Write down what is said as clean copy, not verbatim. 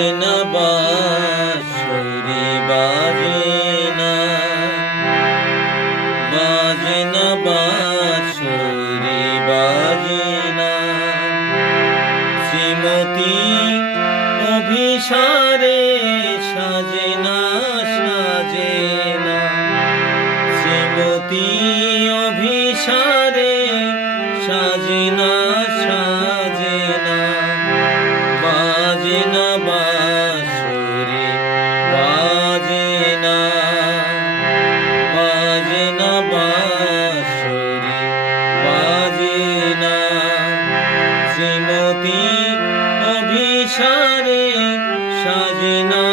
বাজে না বাঁশরি বাজে না বাঁশরি বাজে না শ্রীমতী অভিসারে সাজে না শ্রীমতী অভিসারে সাজে না বাজে না বাঁশরি বাজে না বাঁশরি বাজে না শ্রীমতী অভিসারে সাজে না।